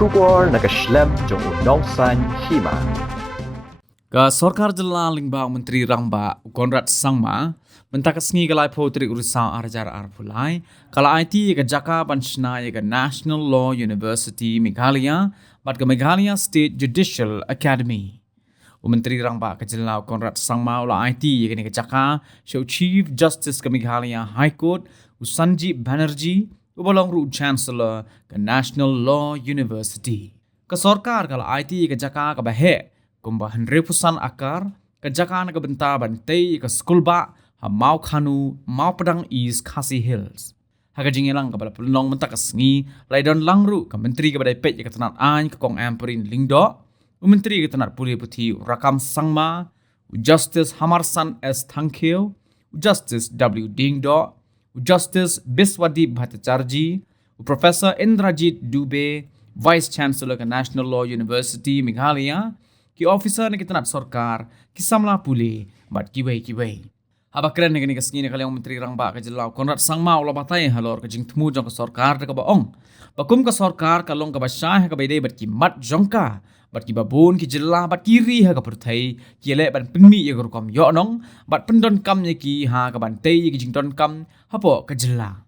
Shugor nakaslem jong unongsan Hima. Ka Sorkar Jylla Lyngba Menteri Rangba Conrad Sangma mentakasngi kalai potri urusan arjar arpulai kala Aiti ka Jaka panchna ka National Law University Meghalaya bat ka Meghalaya State Judicial Academy. Menteri Rangba ka Jylla Conrad Sangma ula Aiti ka Jaka show Chief Justice ka Meghalaya High Court Sanjeev Banerjee ubalong ru Chancellor ka National Law University. Ka Sorkar kala Aiti ka Jaka ka bahe kumbahan repusan Akar ka Jaka na kabenta bantay ka skulba ha mau khanu mau padang East Khasi Hills. Haga jingelang ka bala pulong mentakas ngi laidon langru ka menteri ka badai pet ka tanat an ka kong amperin lingdo menteri ka tanat puli puthi rakam Sangma Justice Hamarsan S Thankeu Justice W Dingdo Justice Biswadip Bhattacharjee Professor Indrajit Dubey Vice Chancellor ka National Law University Meghalaya ki officer na kitanat Sorkar kisamla puli bat kiway habakren ni kasngi ni kalyang menteri Rangba ka Jylla Conrad Sangma ula batay halor ka jing tmu jong ka Sorkar ka baong bakum ka Sorkar kalong ka basah ka bayde bat ki mat jongka bat ki babun ki Jylla bat kiri ha ka purthai ki le ban pinmi ye kom yo nong bat pendon kam ye ki ha ka ban tei ki jing don kam hapo ka Jylla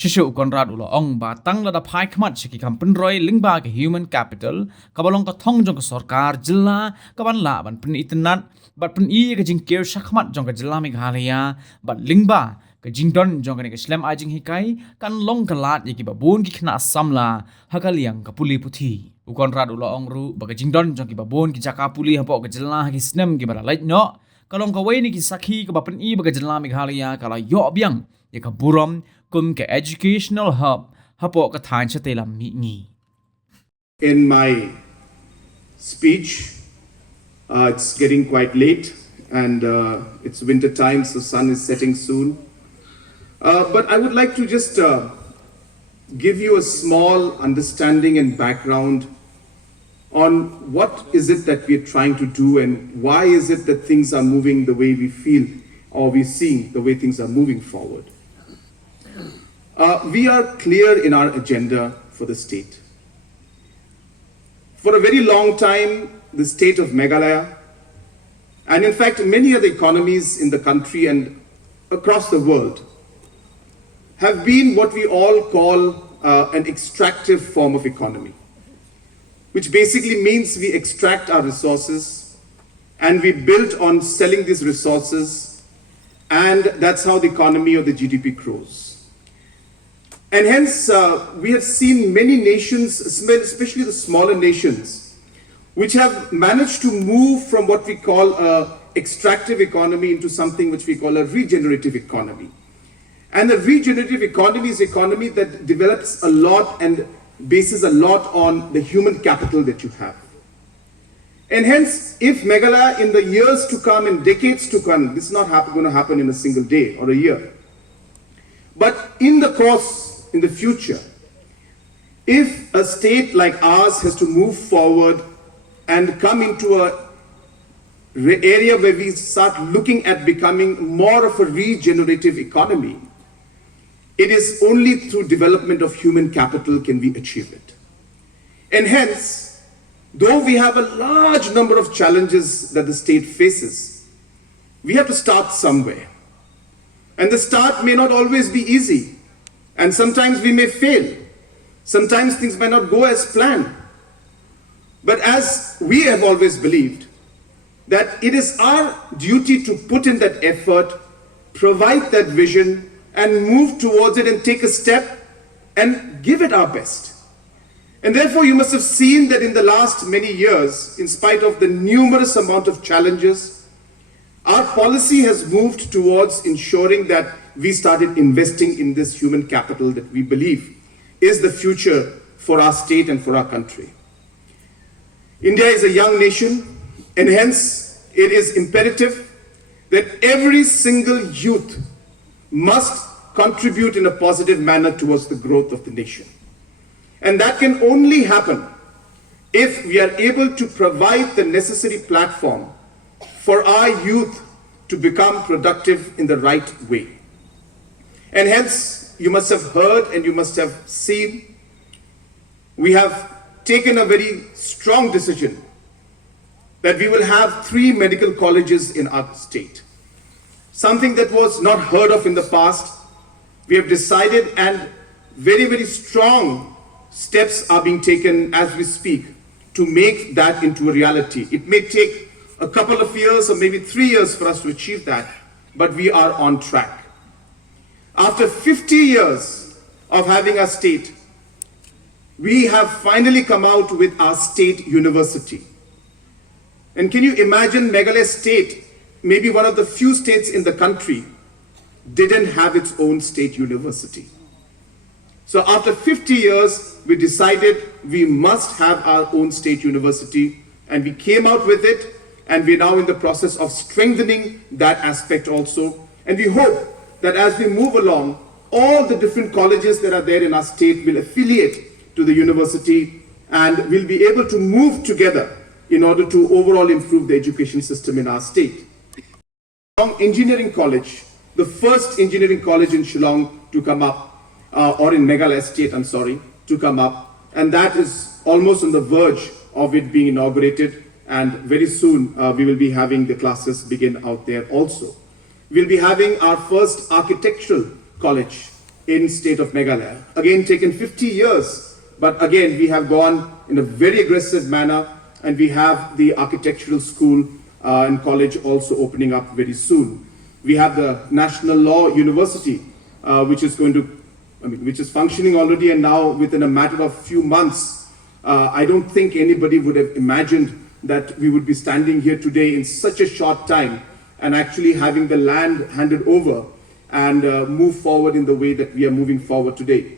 Shishu Conrad ulo ong batang lada phai khmat shiki kampen roy Lyngba ke human capital kabalong ka thong jong ka Sorkar Jylla kaban la ban pen itnat bat pen I ka jing ker shakhmat jong ka Jylla Meghalaya bat Lyngba ka jing don jong ka slem ajing hikai kan long ka lat ye ki babun ki khna samla hakaliang ka puli puthi Conrad ulo ong ru ba ka jing don jong ki babun ki Jaka puli hapo ka Jylla ki snem ki bara lait no kalong ka wai ni ki sakhi ka bapen I ba ka Jylla Meghalaya kala yo byang ye ka burom kum ka educational hub hapo ka thain cha telam mi ngi. In my speech, it's getting quite late and it's winter time, so sun is setting soon. But I would like to just give you a small understanding and background on what is it that we're trying to do and why is it that things are moving the way we feel or we see the way things are moving forward. We are clear in our agenda for the state. For a very long time, the state of Meghalaya, and in fact many other economies in the country and across the world, have been what we all call an extractive form of economy, which basically means we extract our resources and we build on selling these resources, and that's how the economy or the GDP grows. And hence, we have seen many nations, especially the smaller nations, which have managed to move from what we call an extractive economy into something which we call a regenerative economy. And the regenerative economy is an economy that develops a lot and bases a lot on the human capital that you have. And hence, if Meghalaya in the years to come and decades to come, this is not going to happen in a single day or a year, but in the course, in the future, if a state like ours has to move forward and come into an area where we start looking at becoming more of a regenerative economy, it is only through development of human capital can we achieve it. And hence, though we have a large number of challenges that the state faces, we have to start somewhere. And the start may not always be easy. And sometimes we may fail. Sometimes things may not go as planned. But as we have always believed, that it is our duty to put in that effort, provide that vision, and move towards it and take a step and give it our best. And therefore you must have seen that in the last many years, in spite of the numerous amount of challenges, our policy has moved towards ensuring that we started investing in this human capital that we believe is the future for our state and for our country. India is a young nation, and hence it is imperative that every single youth must contribute in a positive manner towards the growth of the nation. And that can only happen if we are able to provide the necessary platform for our youth to become productive in the right way. And hence, you must have heard and you must have seen, we have taken a very strong decision that we will have 3 medical colleges in our state. Something that was not heard of in the past. We have decided, and very, very strong steps are being taken as we speak to make that into a reality. It may take a couple of years or maybe 3 years for us to achieve that, but we are on track. After 50 years of having a state, we have finally come out with our state university. And can you imagine Meghalaya state, maybe one of the few states in the country, didn't have its own state university. So after 50 years, we decided we must have our own state university, and we came out with it, and we're now in the process of strengthening that aspect also. And we hope that as we move along, all the different colleges that are there in our state will affiliate to the university, and will be able to move together in order to overall improve the education system in our state. Shillong Engineering College, the first engineering college in Shillong to come up, or in Meghalaya state, I'm sorry, to come up. And that is almost on the verge of it being inaugurated. And very soon we will be having the classes begin out there also. We'll be having our first architectural college in state of Meghalaya. Again, taken 50 years, but again, we have gone in a very aggressive manner, and we have the architectural school and college also opening up very soon. We have the National Law University, which is which is functioning already, and now within a matter of few months, I don't think anybody would have imagined that we would be standing here today in such a short time and actually having the land handed over and move forward in the way that we are moving forward today.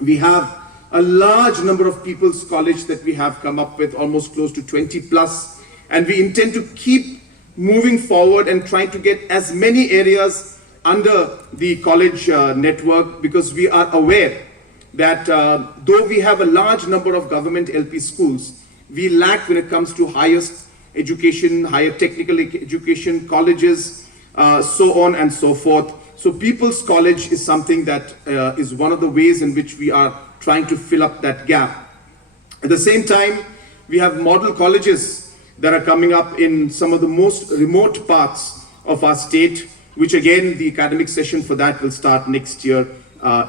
We have a large number of people's college that we have come up with, almost close to 20 plus, and we intend to keep moving forward and trying to get as many areas under the college network, because we are aware that though we have a large number of government LP schools, we lack when it comes to highest education, higher technical education, colleges, so on and so forth. So People's College is something that is one of the ways in which we are trying to fill up that gap. At the same time, we have model colleges that are coming up in some of the most remote parts of our state, which again, the academic session for that will start next year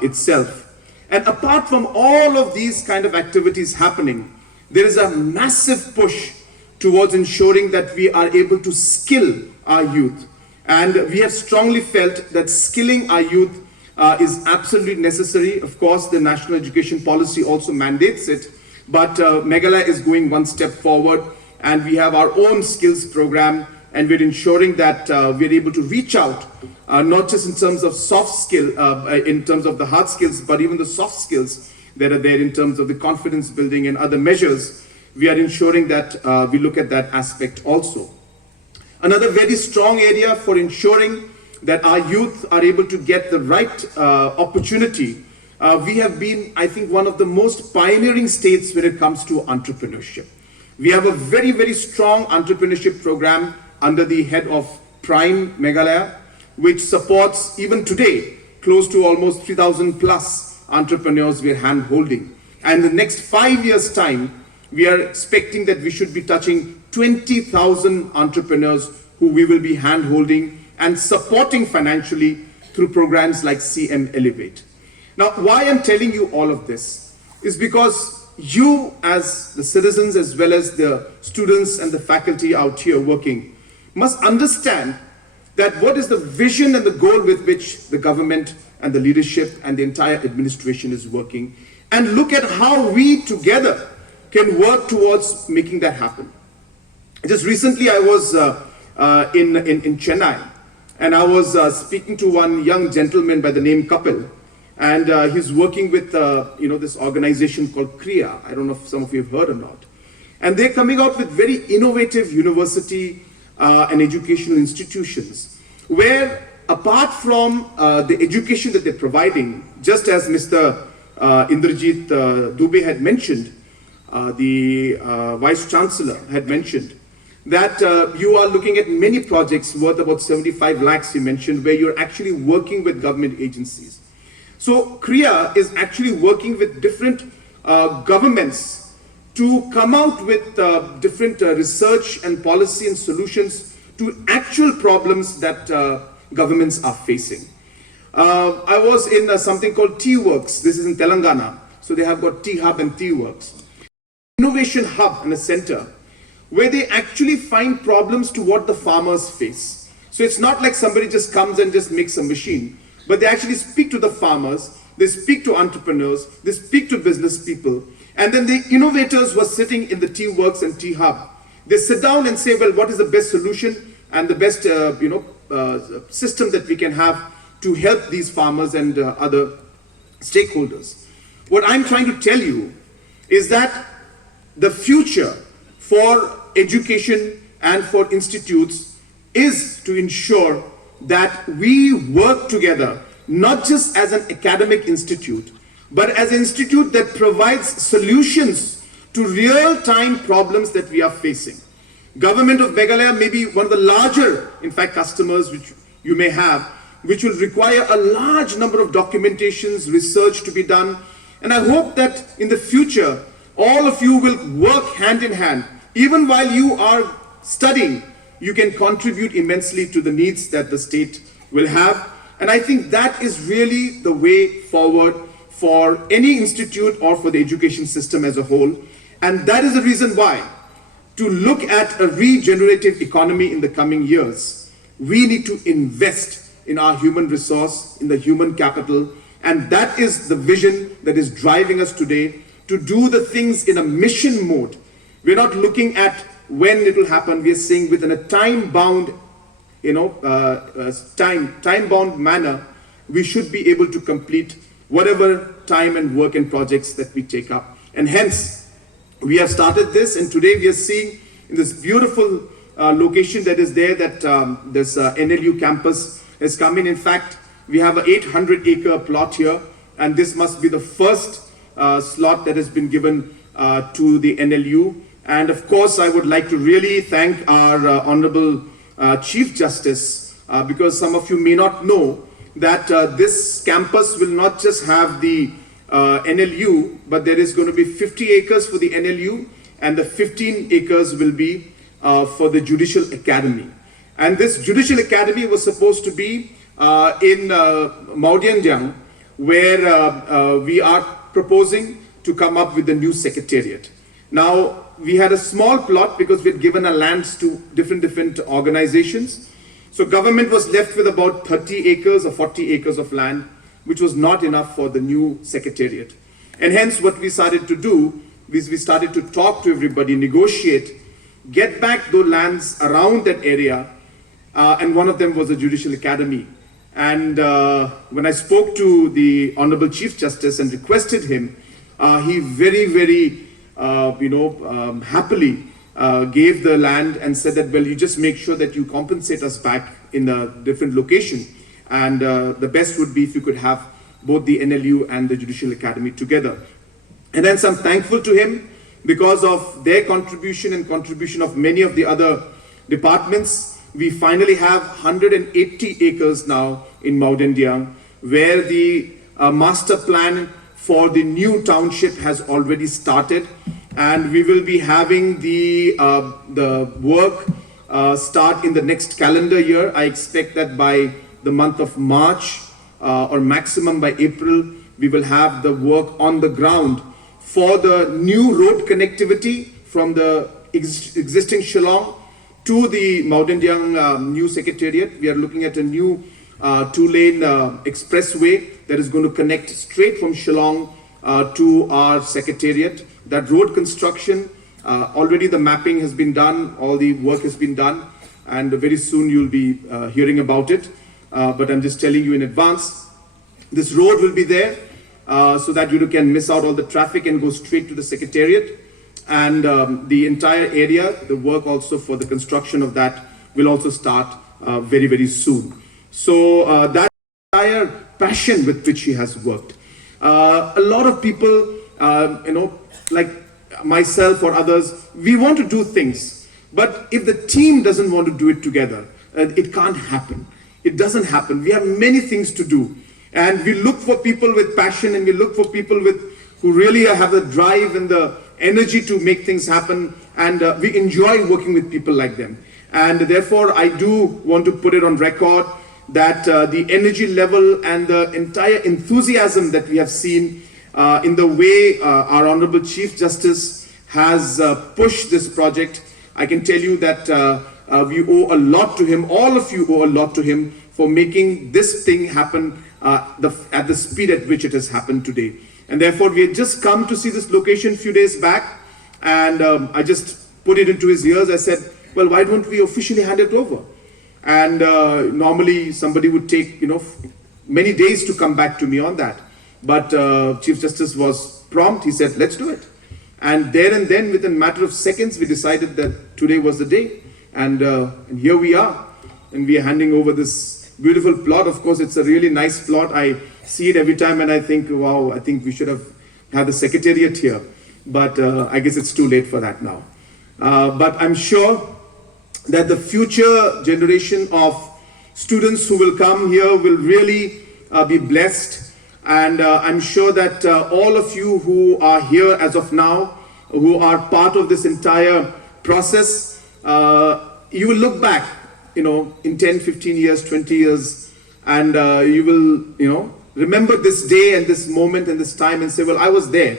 itself. And apart from all of these kind of activities happening, there is a massive push towards ensuring that we are able to skill our youth. And we have strongly felt that skilling our youth is absolutely necessary. Of course, the national education policy also mandates it, but Meghalaya is going one step forward, and we have our own skills program, and we're ensuring that we're able to reach out, not just in terms of soft skill, in terms of the hard skills, but even the soft skills that are there in terms of the confidence building and other measures. We are ensuring that we look at that aspect also. Another very strong area for ensuring that our youth are able to get the right opportunity. We have been, I think, one of the most pioneering states when it comes to entrepreneurship. We have a very, very strong entrepreneurship program under the head of Prime Meghalaya, which supports even today close to almost 3,000 plus entrepreneurs we are hand holding. And in the next 5 years' time, we are expecting that we should be touching 20,000 entrepreneurs who we will be hand holding and supporting financially through programs like CM Elevate. Now, why I'm telling you all of this is because you as the citizens, as well as the students and the faculty out here working, must understand that what is the vision and the goal with which the government and the leadership and the entire administration is working, and look at how we together can work towards making that happen. Just recently I was in Chennai, and I was speaking to one young gentleman by the name Kapil, and he's working with this organization called Kriya. I don't know if some of you have heard or not. And they're coming out with very innovative university and educational institutions, where apart from the education that they're providing, just as Mr. Indrajit Dubey had mentioned, the Vice Chancellor had mentioned, that you are looking at many projects worth about 75 lakhs, he mentioned, where you're actually working with government agencies. So Kriya is actually working with different governments to come out with different research and policy and solutions to actual problems that governments are facing. I was in something called T-Works. This is in Telangana. So they have got T-Hub and T-Works. Innovation hub and a center where they actually find problems to what the farmers face. So it's not like somebody just comes and just makes a machine, but they actually speak to the farmers, they speak to entrepreneurs, they speak to business people, and then the innovators who are sitting in the T-Works and T-Hub, they sit down and say, well, what is the best solution and the best system that we can have to help these farmers and other stakeholders. What I'm trying to tell you is that the future for education and for institutes is to ensure that we work together, not just as an academic institute, but as an institute that provides solutions to real-time problems that we are facing. Government of Meghalaya may be one of the larger, in fact, customers which you may have, which will require a large number of documentations, research to be done. And I hope that in the future, all of you will work hand in hand. Even while you are studying, you can contribute immensely to the needs that the state will have. And I think that is really the way forward for any institute or for the education system as a whole. And that is the reason why, to look at a regenerative economy in the coming years, we need to invest in our human resource, in the human capital. And that is the vision that is driving us today to do the things in a mission mode. We're not looking at when it will happen. We are saying within a time-bound, time-bound manner, we should be able to complete whatever time and work and projects that we take up. And hence, we have started this, and today we are seeing in this beautiful location that is there that this NLU campus has come in. In fact, we have an 800-acre plot here, and this must be the first slot that has been given to the NLU. And of course, I would like to really thank our Honorable Chief Justice, because some of you may not know that this campus will not just have the NLU, but there is going to be 50 acres for the NLU, and the 15 acres will be for the Judicial Academy. And this Judicial Academy was supposed to be in Maudiandyang, where we are proposing to come up with the new secretariat. Now, we had a small plot because we had given our lands to different organizations. So government was left with about 30 acres or 40 acres of land, which was not enough for the new secretariat. And hence what we started to do is we started to talk to everybody, negotiate, get back those lands around that area, and one of them was the Judicial Academy. And when I spoke to the Honorable Chief Justice and requested him, he very happily gave the land and said that, well, you just make sure that you compensate us back in a different location. And the best would be if you could have both the NLU and the Judicial Academy together. And hence I'm thankful to him because of their contribution and contribution of many of the other departments. We finally have 180 acres now in Maudiandyang, where the master plan for the new township has already started, and we will be having the work start in the next calendar year. I expect that by the month of March or maximum by April, we will have the work on the ground for the new road connectivity from the existing Shillong to the Maudiandyang new secretariat. We are looking at a new two-lane expressway that is going to connect straight from Shillong to our secretariat. That road construction, already the mapping has been done, all the work has been done, and very soon you'll be hearing about it. But I'm just telling you in advance, this road will be there so that you can miss out all the traffic and go straight to the secretariat. And the entire area, the work also for the construction of that will also start very soon. So that entire passion with which he has worked. A lot of people, like myself or others, we want to do things, but if the team doesn't want to do it together, it can't happen. It doesn't happen. We have many things to do, and we look for people with passion, and we look for people who really have the drive and the energy to make things happen, and we enjoy working with people like them. And therefore, I do want to put it on record that the energy level and the entire enthusiasm that we have seen in the way our Honorable Chief Justice has pushed this project, I can tell you that we owe a lot to him. All of you owe a lot to him for making this thing happen at the speed at which it has happened today. And therefore, we had just come to see this location a few days back, and I just put it into his ears. I said, well, why don't we officially hand it over? And normally somebody would take, many days to come back to me on that. But Chief Justice was prompt. He said, let's do it. And there and then, within a matter of seconds, we decided that today was the day. And here we are. And we are handing over this beautiful plot. Of course, it's a really nice plot. I see it every time and I think, wow, I think we should have had the secretariat here. But I guess it's too late for that now. But I'm sure that the future generation of students who will come here will really be blessed. And I'm sure that all of you who are here as of now, who are part of this entire process, you will look back, in 10, 15 years, 20 years, and you will, remember this day and this moment and this time and say, well, I was there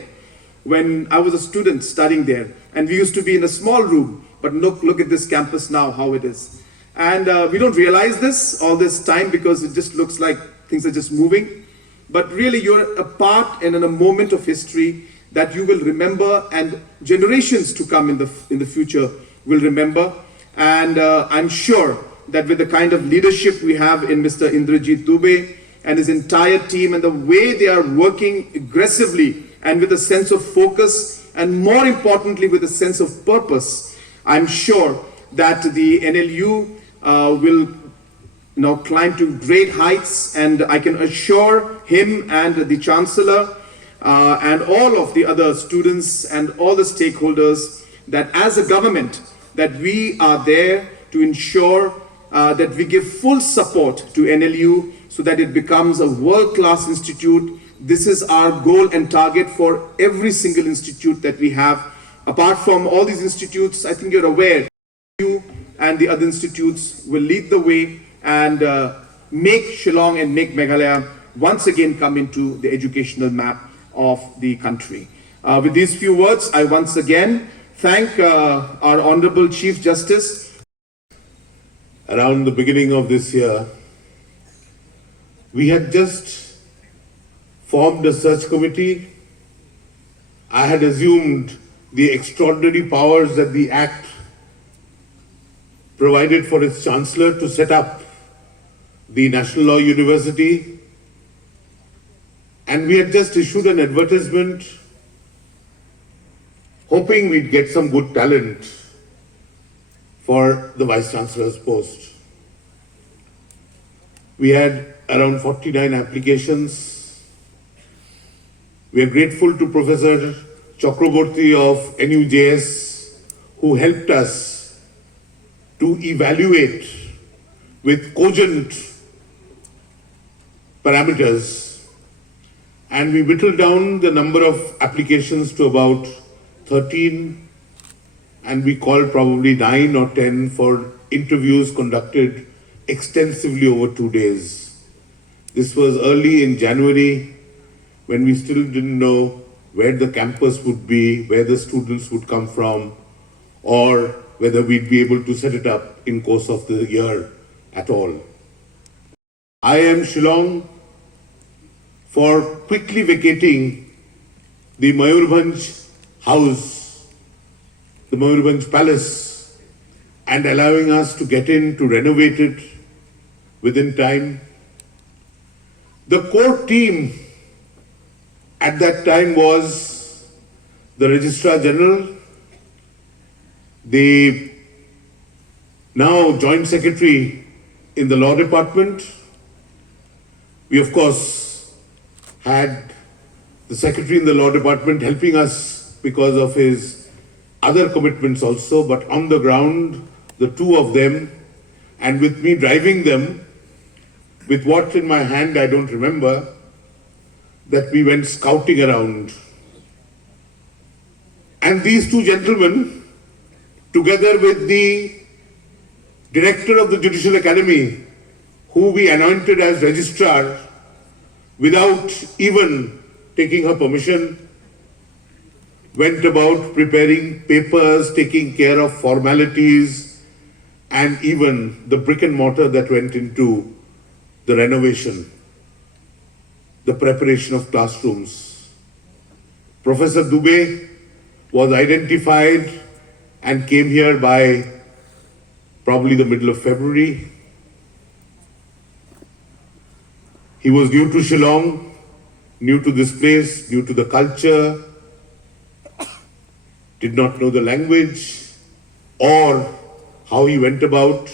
when I was a student studying there. And we used to be in a small room, but look at this campus now, how it is. And we don't realize this all this time because it just looks like things are just moving. But really, you're a part and in a moment of history that you will remember, and generations to come in the future will remember. And I'm sure that with the kind of leadership we have in Mr. Indrajit Dubey and his entire team, and the way they are working aggressively and with a sense of focus, and more importantly with a sense of purpose, I'm sure that the NLU will now climb to great heights. And I can assure him and the Chancellor and all of the other students and all the stakeholders that as a government, that we are there to ensure that we give full support to NLU so that it becomes a world-class institute. This is our goal and target for every single institute that we have. Apart from all these institutes, I think you're aware, you and the other institutes will lead the way and make Shillong and make Meghalaya once again come into the educational map of the country. With these few words, I once again thank our Honorable Chief Justice. Around the beginning of this year, we had just formed a search committee. I had assumed the extraordinary powers that the Act provided for its Chancellor to set up the National Law University. And we had just issued an advertisement hoping we'd get some good talent for the Vice Chancellor's post. We had around 49 applications. We are grateful to Professor Chakraborty of NUJS, who helped us to evaluate with cogent parameters, and we whittled down the number of applications to about 13, and we called probably 9 or 10 for interviews conducted extensively over 2 days. This was early in January, when we still didn't know where the campus would be, where the students would come from, or whether we'd be able to set it up in course of the year at all. I am Shillong for quickly vacating the Mayurbhanj house, the Mayurbhanj palace, and allowing us to get in to renovate it within time. The core team at that time was the Registrar General, the now Joint Secretary in the Law Department. We of course had the Secretary in the Law Department helping us because of his other commitments also, but on the ground, the two of them, and with me driving them, with what in my hand I don't remember, that we went scouting around. And these two gentlemen, together with the director of the Judicial Academy, who we anointed as registrar without even taking her permission, went about preparing papers, taking care of formalities, and even the brick and mortar that went into the renovation, the preparation of classrooms. Professor Dubey was identified and came here by probably the middle of February. He was new to Shillong, new to this place, new to the culture, did not know the language or how he went about.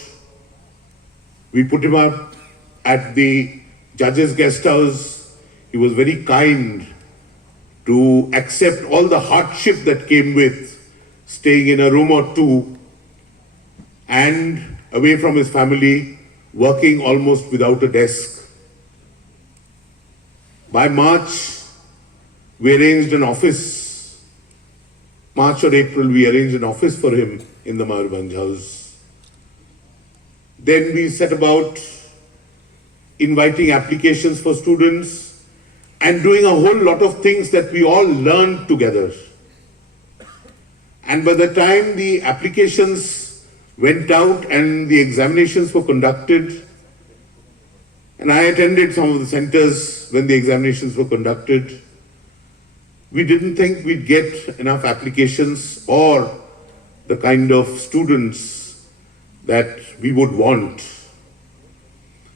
We put him up at the judge's guest house. He was very kind to accept all the hardship that came with staying in a room or two and away from his family, working almost without a desk. By March, we arranged an office. March or April, we arranged an office for him in the Mayurbhanj house. Then we set about inviting applications for students and doing a whole lot of things that we all learned together. And by the time the applications went out and the examinations were conducted, and I attended some of the centers when the examinations were conducted, we didn't think we'd get enough applications or the kind of students that we would want.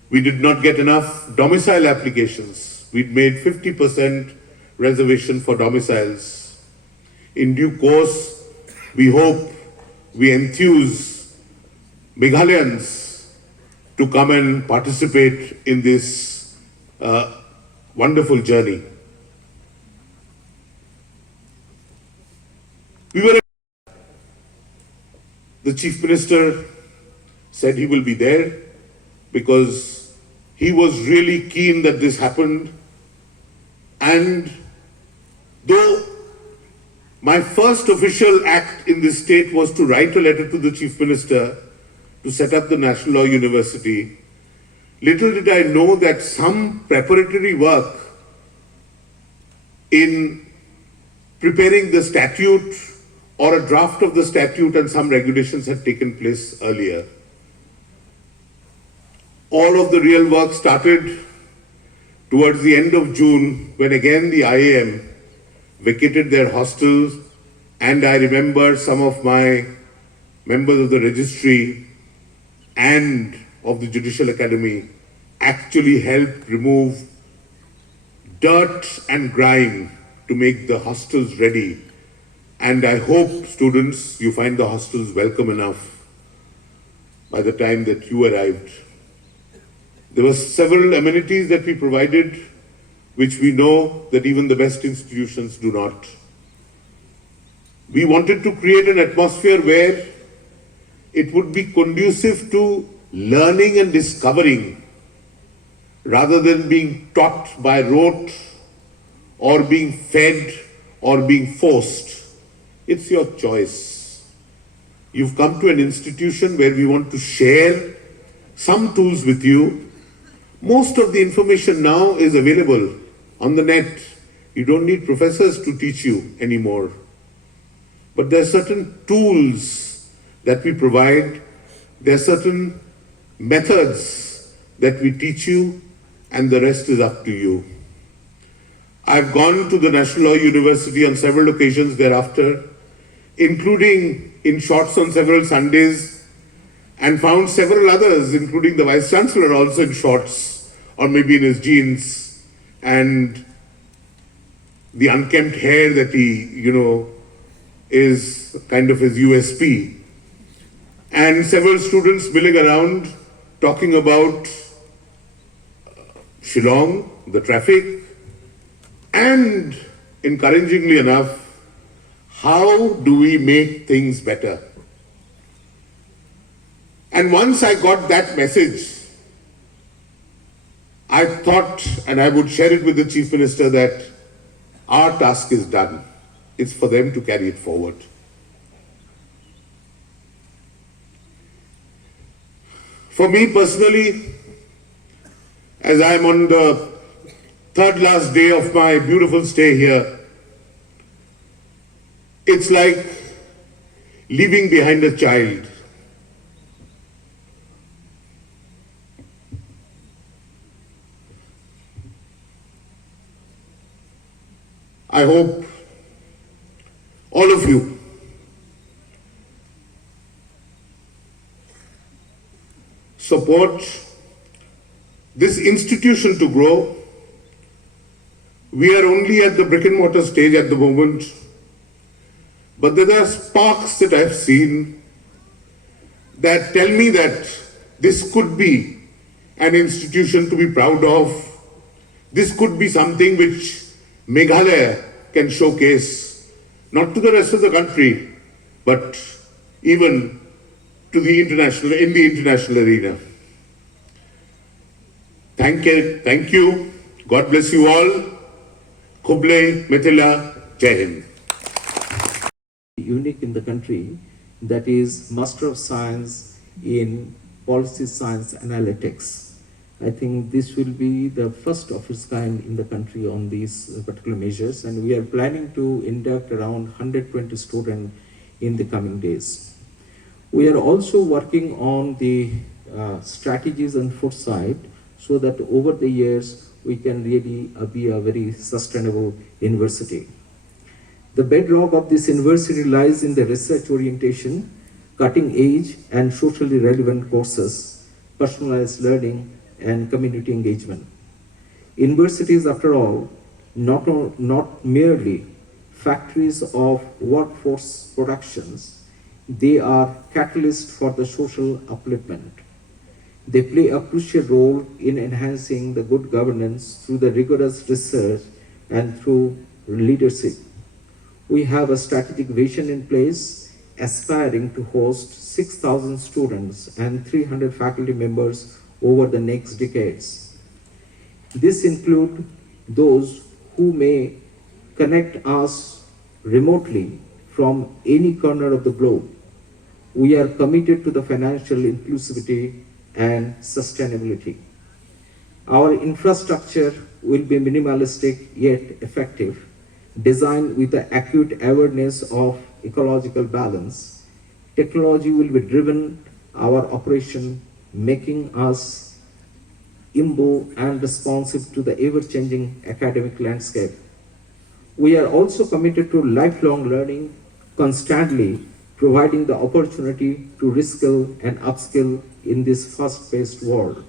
We did not get enough domicile applications. We'd made 50% reservation for domiciles. In due course, we hope we enthuse Meghalayans to come and participate in this wonderful journey. The Chief Minister said he will be there because he was really keen that this happened. And though my first official act in this state was to write a letter to the Chief Minister to set up the National Law University, little did I know that some preparatory work in preparing the statute or a draft of the statute and some regulations had taken place earlier. All of the real work started towards the end of June, when again the IAM vacated their hostels, and I remember some of my members of the registry and of the Judicial Academy actually helped remove dirt and grime to make the hostels ready. And I hope, students, you find the hostels welcome enough by the time that you arrived. There were several amenities that we provided, which we know that even the best institutions do not. We wanted to create an atmosphere where it would be conducive to learning and discovering, rather than being taught by rote or being fed or being forced. It's your choice. You've come to an institution where we want to share some tools with you. Most of the information now is available on the net. You don't need professors to teach you anymore. But there are certain tools that we provide. There are certain methods that we teach you, and the rest is up to you. I've gone to the National Law University on several occasions thereafter, including in shorts on several Sundays, and found several others, including the Vice Chancellor, also in shorts, or maybe in his jeans, and the unkempt hair that he, is kind of his USP. And several students milling around talking about Shillong, the traffic, and encouragingly enough, how do we make things better? And once I got that message, I thought, and I would share it with the Chief Minister, that our task is done. it's for them to carry it forward. For me personally, as I'm on the third last day of my beautiful stay here, it's like leaving behind a child. I hope all of you support this institution to grow. We are only at the brick and mortar stage at the moment, but there are sparks that I've seen that tell me that this could be an institution to be proud of. This could be something which Meghalaya can showcase, not to the rest of the country, but even to the in the international arena. Thank you. God bless you all. Kuble, Mithila, Jai Hind. Unique in the country, that is Master of Science in Policy Science Analytics. I think this will be the first of its kind in the country on these particular measures, and we are planning to induct around 120 students in the coming days. We are also working on the strategies and foresight so that over the years we can really be a very sustainable university. The bedrock of this university lies in the research orientation, cutting edge and socially relevant courses, personalized learning, and community engagement. Universities, after all, not merely factories of workforce productions, they are catalysts for the social upliftment. They play a crucial role in enhancing the good governance through the rigorous research and through leadership. We have a strategic vision in place, aspiring to host 6,000 students and 300 faculty members over the next decades. This includes those who may connect us remotely from any corner of the globe. We are committed to the financial inclusivity and sustainability. Our infrastructure will be minimalistic yet effective, designed with the acute awareness of ecological balance. Technology will be driven our operation, making us nimble and responsive to the ever-changing academic landscape. We are also committed to lifelong learning, constantly providing the opportunity to reskill and upskill in this fast-paced world.